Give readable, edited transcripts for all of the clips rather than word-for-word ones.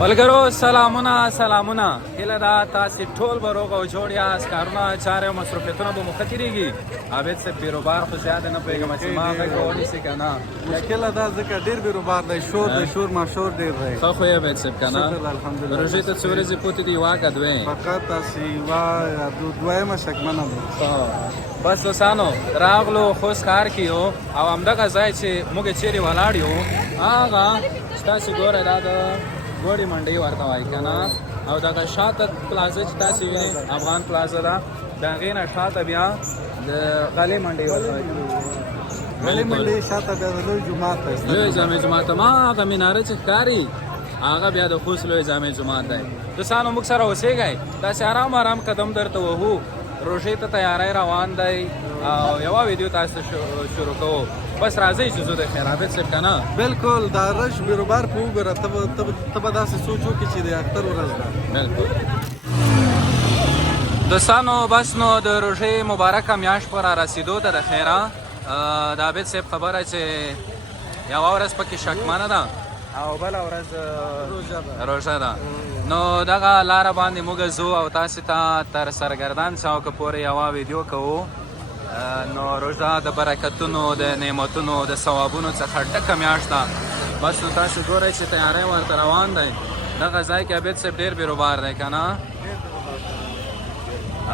ملګرو سلامونه هیله ده تاسې ټول به روغ او جوړ یاست. کارونه چارې او مصروفیتونه به مو ښه تېرېږي. عابد صاحب بیروبار خو زیاته نه پوهېږم چې ما غږ ونیسي که نه. مشکله ده ځکه ډېر بیروبار دی، شور دی، شور ماشور ډېر دی. ښه خو یې عابد صاحب که نه. روژې ته څو ورځې پوتې دي؟ یوه که دوې؟ فقط داسې یوه دویمه شکمنه ده. بس دوستانو راغلو خوست ښار کې یو او همدغه ځای چې موږ چیرې ولاړ یو هغه ستاسې ګوره دا د ګوړې منډۍ ورته وایي که نه. او دغه شاته پلازه چې تاسې وینئ افغان پلازه ده، د هغې نه شاته بیا د غلې منډۍ ورته وایي. غلې منډۍ شاته بیا د لوی جومات دی، لوی جامع جومات. ما هغه میناره چې ښکاري هغه بیا د خوست لوی جامع جومات دی. دوستانو موږ سره اوسېږئ، داسې ارام ارام قدم درته وهو. روژې ته تیاری روان دی او یوه ویډیو تاسو ته شروع کوو. بس راځئ چې زه د خیر عابد صاحب که نه. بلکل دا رش بیروبار په وګوره ته به داسې سوچ وکړې چې د اختر ورځ ده. بلکل دوستانو بس نو د روژې مبارکه میاشت په را رسېدو ده د خیره. د عابد صاحب خبره چې یوه ورځ پکې شکمنه ده او بله ورځ روژه ده. نو دغه لاره باندې موږ ځو او تاسې ته تر سرګردان چوکه پورې یوه ویډیو کوو. نو روژه د برکتونو، د نعمتونو، د ثوابونو څخه ډکه میاشت ده. بس نو تاسو ګورئ چې تیاری ورته روان دی. دغه ځای کې عابد صاحب ډېر بیروبار دی که نه.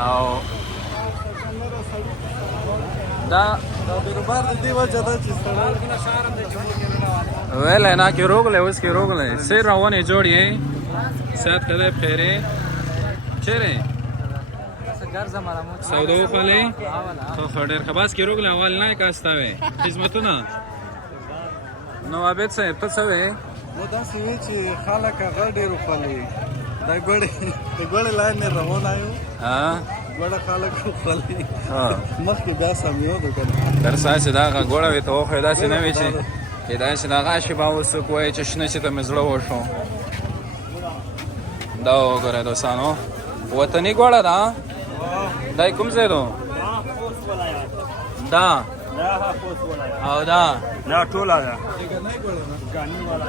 او دا بیروبار د دې وجه ده چې ویلی نه کې روغلی اوس کې روغلی سیر روانې جوړ یې صحت خدای بخیرې چیرې سودا وخوړلې ښه ډېر ښه بس کې روغلی اول نه یې کاسته وې خدمتونه. نو عابد صاحب ته څه وې؟ نو داسې وی چې خلک هغه ډېر وخوړلې د ګوړې لاین نه روان آیو ګوړه خلک وخوړلې مخکې بیا سمیو ده که نه. تر څه چې دغه ګوړه وې ته وخوړې داسې نه وې چې کېدای شي د هغه شېبه اوس څوک وایي چې شنه چې ته مې زړه وشو. دا وګورئ دوستانو وطني ګوړه ده. دا کوم ځای ده؟ دا او دا ټوله ده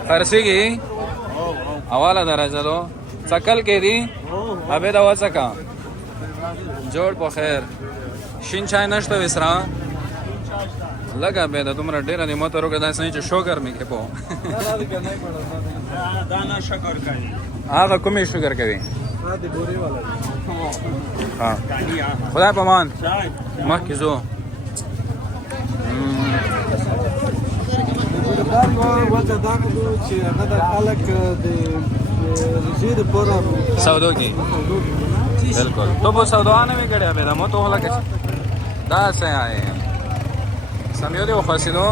خرڅېږي اوله درجه ده څکل کې دي عابد وڅکه جوړ په خیر. شین چای نشته وسره لږه عابد دومره ډېره دې ماته روکه داسې نه چې شوګر مې کې پو دا نه شکر کوي. هغه کومې شوګر کوي؟ دا د بورې والا خدای په امان مخکې ځو. وجه دا چې هغه د خلک د روژې دپاره سودو کې بلکل تو په سودا نه وي کړی عابد مو ته لکه داسې آئے سمیو دې وخواسېدو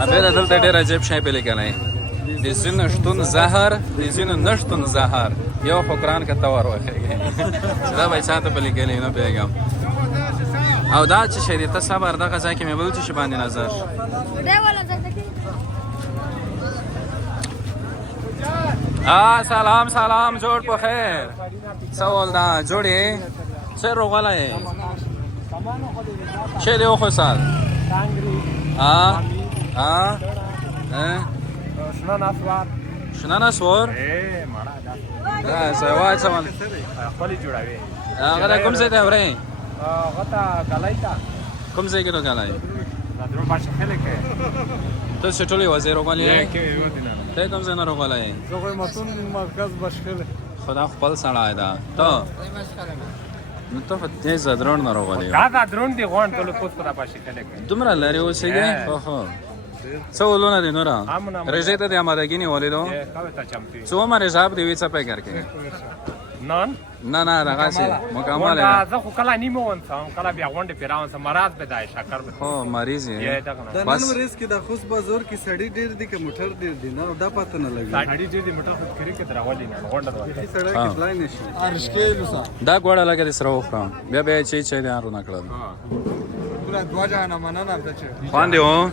عابد دلته ډېر عجیب شی پې لیکلی د ځینو شتون زهر د ځینو نه شتون زهر یو خو قرآن که ته ور وښېږې چې دا به یې چا ته په لیکلي نه پوهېږم. او دا چې شی دی ته صبر دغه ځای کې مې بل څه شي باندې نظر سلام جوړ په خیر څه ول دا جوړ یې څه روغلی یې څه دی وخوسال شنه نسوار داسې وایه څه ول هغه د کوم ځای دی اورې کوم ځای کې روغلی ته چې ټولې وځې روغلی یې ته کوم ځای نه روغلی یې زه غیمتون مرکز بشخله خدا خپل سړی ده ته نو ته خو تیز درون نه روغلی یې دا درون دی غونډ ټولو پوس په دا پاشي خلک دومره لرې اوسېږې څه ولونه دي نوره رژې ته دې آمادګي نیولې دو څه عمر حساب دې وي څه پې کر کې نه دغسې مکمل زه خو کله نیمه ونڅم کله بیا غونډې پرې راونڅم مرض به دی شکر به هو مریض یې د نن ورځ کې د خوست بازار کې سړي ډېر دي که موټر ډېر دي نه دا پته نه لګي سړي ډېر دي موټر خو کړي کې راولي نه غونډه دي سړی کې تلای نه شي دا ګوړه لګه دې سره وخورم بیا به یې چې دی هارو نه کړل دوه جهانه مننه ته چې خوان دی و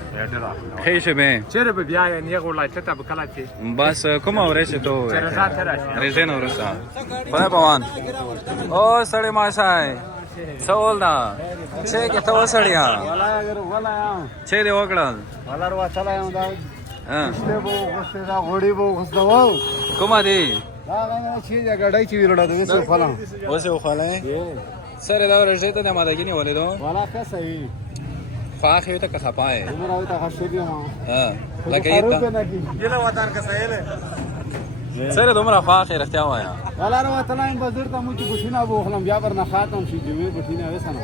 خیش به چیرې به بیا یې نیغ ولایت ته به کله چې بس کوم اورې چې تو رضا ته راشي ریزن ورسا خدای پوان او سړی ماشای سوال دا چې کې تو سړیا ولا اگر ولا چې دی وکړل ولا ورو چلا یم دا ها څه بو غوسه دا غوړي بو غوسه وو کوم دی دا نه چې دا غړای چې ویلړه د وسو فلم وسه وخاله سره دا ورځ ته د ماده کې نه ولیدو ولا څه صحیح فاخ یو ته که خپای عمر او ته خشبي ما ها لکه یته یله وطن کا سهيله سره دومره فاخ رښتیا وایا ولا ورو تلایم بزر ته مو چې بشینه بو خلم بیا ورنه خاتم شي جمعې بشینه وسنه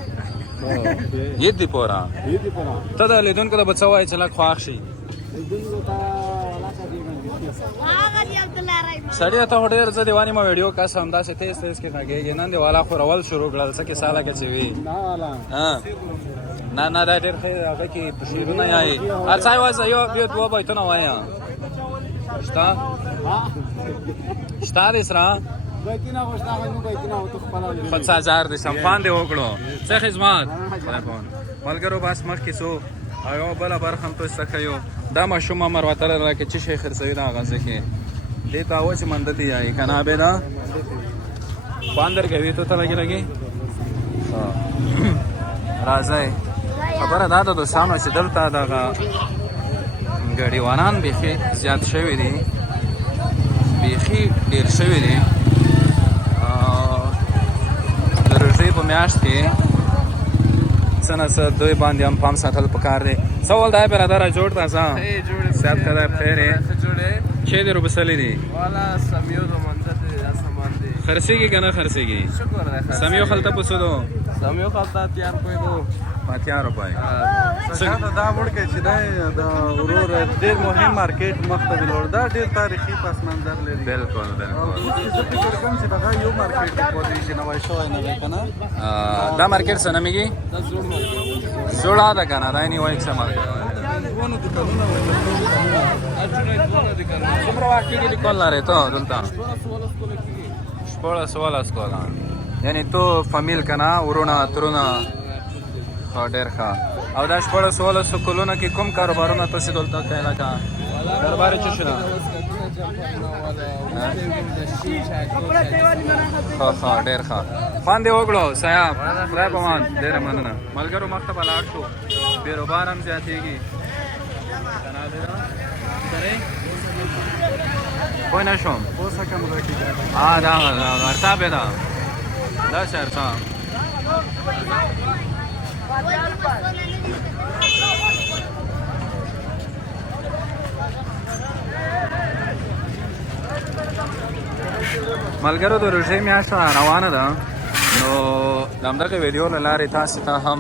یدی پورا دې دې په ته د لیدونکو د بچوای چې لک خواخ شي دې ته ولا څه دی سړی ته ډېر ځ دیوانی ما ویډیو کا سم دا څه تیز تیز کې راګي نن دی والا خو رول شروع کړل څه کې ساله کې وی نه والا ها نه دا ډېر هغه کې تشیرونه یای ارڅای وځه یو دوه بایتونه وایا شتا شتا دې سره بایتونه غوښتنه نو بایتونه او ته خپل 50,000 دې شمپان دی وکړو څه خدمت ملګرو بس مخ کې سو ایو بل برخم تو سکیو دا ما شوم امر وتر راکې چې شیخ خرڅوي دا غزه کې دې تا و چې مند دی یای کنه به دا باندر کې وی ته ته لګي راځي خبره دا د دوستانو چې دلته دغه ګاډیوانان بیخي زیات شوي دي بیخي ډېر شوي دي د روژې په میاشت کې څه نه څه دوی باندې هم پام ساتل پکار دی سوال دا برادر جوړ تاسو صحت کله بخیر چې دې روبسلې دي والا سميو د منځ ته سامان دي خرڅيږي کنه خرڅيږي شکر ده سميو خلته پوسو سميو خلته تیار کوي دو 50 روپۍ څنګه دا وړ کې چې دا ورور ډېر مهم مارکیټ مخته ویلور دا ډېر تاریخي پس منظر لري بالکل زه فکر کوم چې دا یو مارکیټ په دې چې نوای شوی نه کنه دا مارکیټ څه نامېږي دا زوړ مارکیټ جوړا ده کنه دا نه وایي څه مارکیټ ونه دکانونه وایي څومره وخت کې لیکل لري ته دلته شپږ سوال اسکولا یعنی تو فامیل کنه ورونه ترونه ډېر ښه او دا شپږ سوال سکولونه کې کوم کاروبارونه تاسو دلته کایلا کا دربار چې شنه ها ډېر ښه باندې وګړو صاحب خدای په مان ډېر مننه ملګرو مکتب لاړ شو بیروبار هم زیاتېږي کنه درې پوه نه شوم اوسه کوم راکې دا ارتا به دا چرتا ملګرو د روژې میاشت روانه ده نو د همدغه ویډیو له لارې تاسو ته هم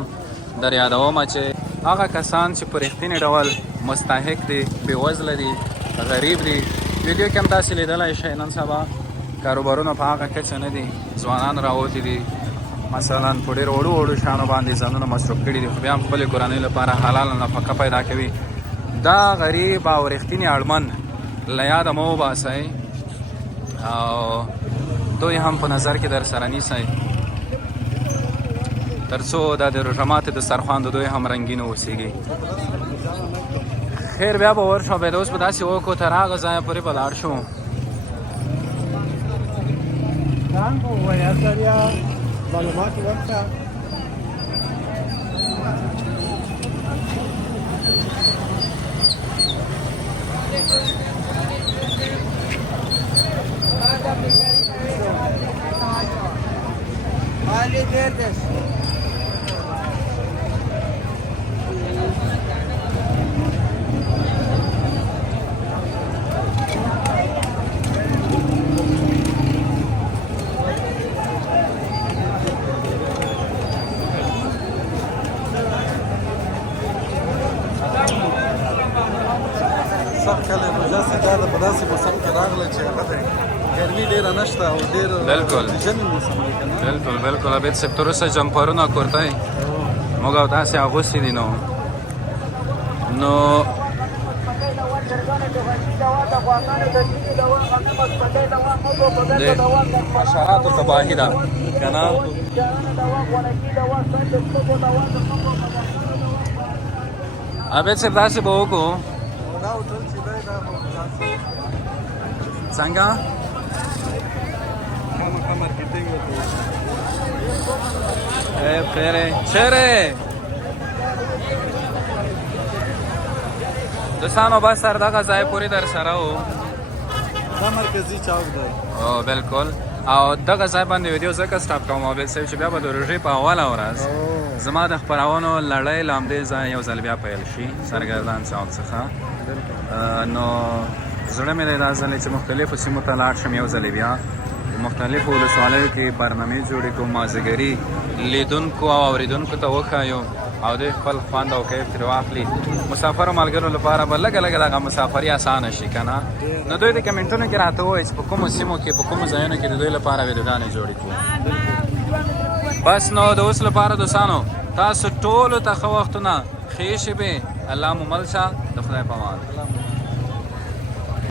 در یادوم چې هغه کسان چې په رښتینې ډول مستحق دي بېوزله دي غریب دي ویډیو کې هم تاسې لیدلی شئ نن سبا کاروبارونه په هغه کچه نه دي ځوانان راوتي دي مثلا په ډېر وړو شیانو باندې ځانونه مصروف کړي دي خو بیا هم خپلې کورنۍ لپاره حلاله نفقه پیدا کوي دا غریب او رښتینې اړمن له یاده مه وباسئ او دوی هم په نظر کې در سره نیسئ تر څو دا د روژه ماتې دسترخوان د دوی هم رنګین واوسیږي خیر بیا به ورشو بیا د اوس به داسې وکړو تر هغه ځایه پورې به لاړ شو معلومات ورته Ali verdes. کله مجازي دا په داسې موسم کې راغلی چې هغه دی ګرمي ډېره نشته او ډېر بالکل ژمی موسم دی که نه بالکل بالکل ابید صاحب تر اوسه جمپرونه کورتۍ موږ او تاسې اغوستي دي نو د حشراتو تباهي ده که نه عابد صاحب داسې به وکړو دا هوټل چې دی دا خو خلاص څنګه خامخا مارکیټینګ ورته خیر چیرې دوستانو بس تر دغه ځای پورې در سره و دا مرکزي چوک دی او بالکل او دغه ځای باندې ویډیو ځکه سټاپ کوم عابد صاحب چې بیا به د روژې په اوله ورځ زما د خپرونو لړۍ له همدې ځای یو ځل بیا پیل شي سرګردان چوک څخه نو زړه مې دی دا ځل چې مختلفو سیمو ته لاړ شم یو ځل بیا مختلفو ولسوالیو کې برنامې جوړې کړو مازدیګري لیدونکو او اورېدونکو ته وښایو او دوی خپل خوند او کیف ترې واخلي مسافرو ملګرو لپاره به لږه لږه دغه مسافري اسانه شي که نه نو دوی د کمنټونو کې راته ووایي چې په کومو سیمو کې په کومو ځایونو کې د دوی لپاره ویډیوګانې جوړې کړو بس نو د اوس لپاره دوستانو تاسو ټولو ته ښه وختونه ښې شېبې الله مو مل شه د خدای په امان